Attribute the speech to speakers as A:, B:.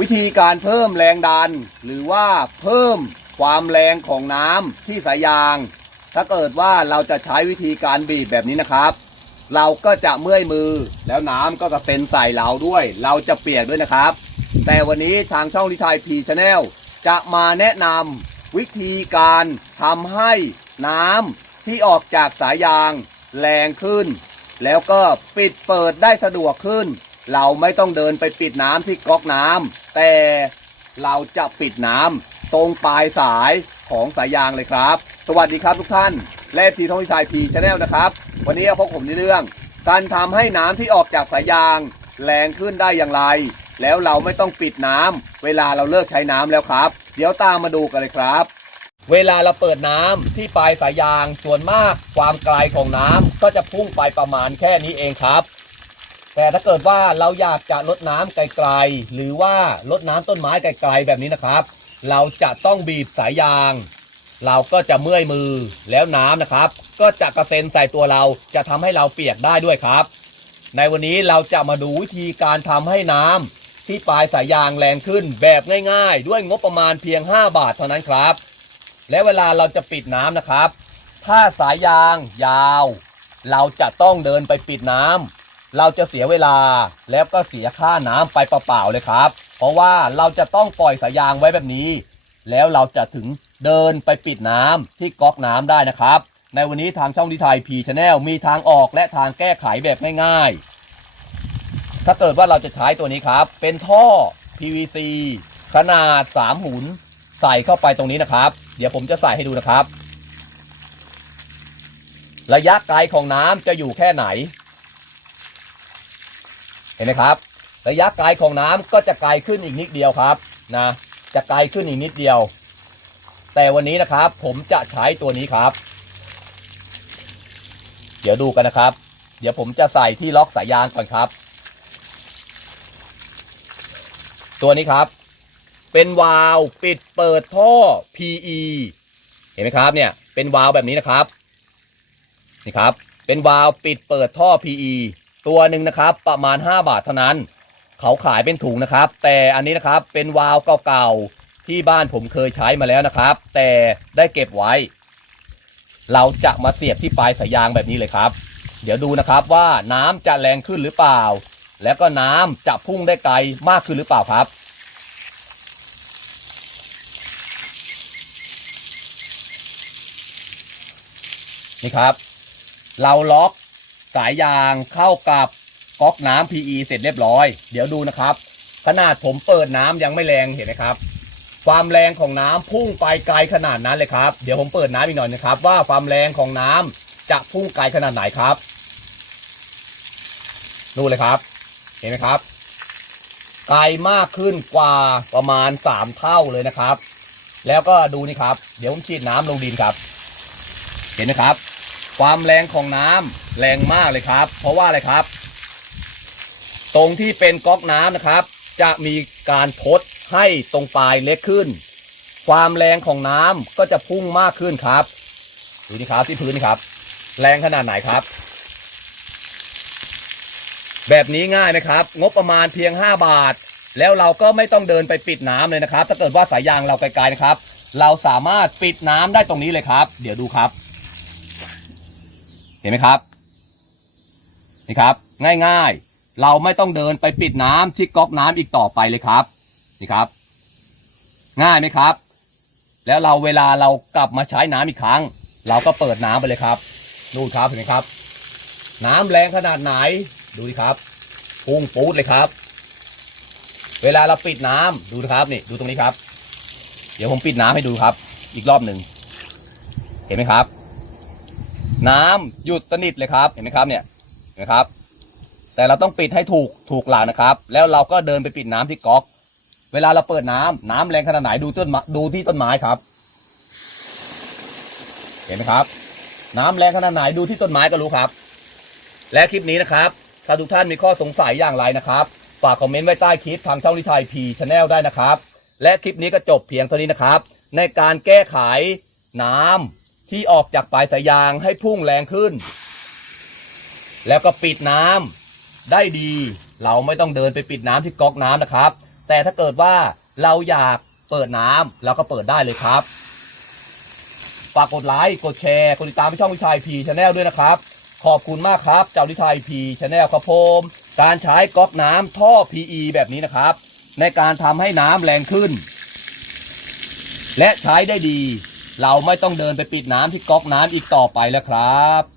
A: วิธีการเพิ่มแรงดัน หรือว่าเพิ่มความแรงของน้ำที่สายยาง ถ้าเกิดว่าเราจะใช้วิธีการบีบแบบนี้นะครับ เราก็จะเมื่อยมือแล้วน้ำก็กระเซ็นใส่เราด้วย เราจะเปียกด้วยนะครับ แต่วันนี้ทางช่องลิทายพีชาแนลจะมาแนะนำวิธีการทำให้น้ำที่ออกจากสายยางแรงขึ้น แล้วก็ปิดเปิดได้สะดวกขึ้น เราไม่ต้องเดินไปปิดน้ำที่ก๊อกน้ำ แต่เราจะปิดน้ำตรงปลายสายของสายยางเลยครับ สวัสดีครับทุกท่าน และทีท่องวิชายพีชาแนลนะครับ วันนี้พบผมในเรื่อง การทำให้น้ำที่ออกจากสายยาง แรงขึ้นได้อย่างไร แล้วเราไม่ต้องปิดน้ำเวลาเราเลิกใช้น้ำแล้วครับ เดี๋ยวตามมาดูกันเลยครับ เวลาเราเปิดน้ำที่ปลายสายยางส่วนมากความไกลของน้ำก็จะพุ่งไปประมาณแค่นี้เองครับ แต่ถ้าเกิดว่าเราอยากจะลดน้ำไกลๆหรือว่าลดน้ำต้นไม้ไกลๆแบบนี้นะครับ เราจะต้องบีบสายยาง เราก็จะเมื่อยมือแล้วน้ำนะครับ ก็จะกระเซ็นใส่ตัวเราจะทำให้เราเปียกได้ด้วยครับ ในวันนี้เราจะมาดูวิธีการทำให้น้ำที่ปลายสายยางแรงขึ้นแบบง่าย ๆ ด้วยงบประมาณเพียง 5 บาทเท่านั้นครับ และเวลาเราจะปิดน้ำนะครับ ถ้าสายยางยาว เราจะต้องเดินไปปิดน้ำ เราจะเสียเวลาแล้วก็เสียค่าน้ำไปเปล่าๆเลยครับ เพราะว่าเราจะต้องปล่อยสายยางไว้แบบนี้ แล้วเราจะถึงเดินไปปิดน้ำที่ก๊อกน้ำได้นะครับ ในวันนี้ทางช่องดีไทยพีชแนลมีทางออกและทางแก้ไขแบบง่ายๆ ถ้าเกิดว่าเราจะใช้ตัวนี้ครับ เป็นท่อ PVC ขนาด 3 หุน ใส่เข้าไปตรงนี้นะครับ เดี๋ยวผมจะใส่ให้ดูนะครับ ระยะไกลของน้ำจะอยู่แค่ไหน เห็นไหมครับ ระยะไกลของน้ำก็จะไกลขึ้นอีกนิดเดียวครับนะจะไกลขึ้นอีกนิดเดียว แต่วันนี้นะครับ ผมจะใช้ตัวนี้ครับ เดี๋ยวดูกันนะครับ เดี๋ยวผมจะใส่ที่ล็อกสายยางก่อนครับ ตัวนี้ครับ เป็นวาล์วปิดเปิดท่อ PE เห็นไหมครับเนี่ยเป็นวาล์วแบบนี้นะครับนี่ครับ เป็นวาล์วปิดเปิดท่อ PE ตัวหนึ่งนะครับประมาณ 5 บาทเท่านั้น เขาขายเป็นถุงนะครับ แต่อันนี้นะครับเป็นวาล์วเก่าๆที่บ้านผมเคยใช้มาแล้วนะครับ แต่ได้เก็บไว้ เราจะมาเสียบที่ปลายสายยางแบบนี้เลยครับ เดี๋ยวดูนะครับว่าน้ำจะแรงขึ้นหรือเปล่า แล้วก็น้ำจะพุ่งได้ไกลมากขึ้นหรือเปล่าครับนี่ครับ เราล็อก สายยางเข้ากับก๊อกน้ำ PE เสร็จเรียบร้อย เดี๋ยวดูนะครับ ขนาดผมเปิดน้ำยังไม่แรงเห็นไหมครับ ความแรงของน้ำพุ่งไปไกลขนาดนั้นเลยครับ เดี๋ยวผมเปิดน้ำอีกหน่อยนะครับ ว่าความแรงของน้ำจะพุ่งไกลขนาดไหนครับดูเลยครับ เห็นไหมครับ ไกลมากขึ้นกว่าประมาณสามเท่าเลยนะครับ แล้วก็ดูนี่ครับ เดี๋ยวผมฉีดน้ำลงดินครับ เห็นนะครับ ความแรงของน้ำแรงมากเลยครับ เพราะว่าอะไรครับ ตรงที่เป็นก๊อกน้ำนะครับ จะมีการทดให้ตรงปลายเล็กขึ้น ความแรงของน้ำก็จะพุ่งมากขึ้นครับดูนี่ครับที่พื้นนี่ครับ แรงขนาดไหนครับ แบบนี้ง่ายไหมครับ งบประมาณเพียง 5 บาท แล้วเราก็ไม่ต้องเดินไปปิดน้ำเลยนะครับ ถ้าเกิดว่าสายยางเราไกลๆนะครับ เราสามารถปิดน้ำได้ตรงนี้เลยครับ เดี๋ยวดูครับ เห็นไหมครับนี่ครับ ง่ายๆ เราไม่ต้องเดินไปปิดน้ำที่ก๊อกน้ำอีกต่อไปเลยครับนี่ครับ ง่ายไหมครับ แล้วเราเวลาเรากลับมาใช้น้ำอีกครั้ง เราก็เปิดน้ำไปเลยครับดูครับเห็นไหมครับ น้ำแรงขนาดไหนดูดิครับพุ่งปูดเลยครับ เวลาเราปิดน้ำดูนะครับนี่ดูตรงนี้ครับ เดี๋ยวผมปิดน้ำให้ดูครับ อีกรอบหนึ่งเห็นไหมครับ น้ำหยุดสนิทเลยครับเห็นไหมครับเนี่ยเห็นไหมครับ แต่เราต้องปิดให้ถูกถูกหลักนะครับ แล้วเราก็เดินไปปิดน้ำที่ก๊อก เวลาเราเปิดน้ำน้ำแรงขนาดไหนดูต้นดูที่ต้นไม้ครับ เห็นไหมครับ น้ำแรงขนาดไหนดูที่ต้นไม้ก็รู้ครับ และคลิปนี้นะครับ ถ้าทุกท่านมีข้อสงสัยอย่างไรนะครับฝากคอมเมนต์ไว้ใต้คลิปทางช่องลิทายพีชาแนลได้นะครับ และคลิปนี้ก็จบเพียงเท่านี้นะครับ ในการแก้ไขน้ำ ที่ออกจากปลายสายยางให้พุ่งแรงขึ้น แล้วก็ปิดน้ำได้ดี เราไม่ต้องเดินไปปิดน้ำที่ก๊อกน้ำนะครับ แต่ถ้าเกิดว่าเราอยากเปิดน้ำเราก็เปิดได้เลยครับฝากกดไลค์กดแชร์กดติดตามไปช่องวิชัยพีชาแนลด้วยนะครับ ขอบคุณมากครับ เจ้าวิชัยพีชาแนลครับผมการใช้ก๊อกน้ำท่อ PE แบบนี้นะครับ ในการทำให้น้ำแรงขึ้น และใช้ได้ดี เราไม่ต้องเดินไปปิดน้ำที่ก๊อกน้ำอีกต่อไปแล้วครับ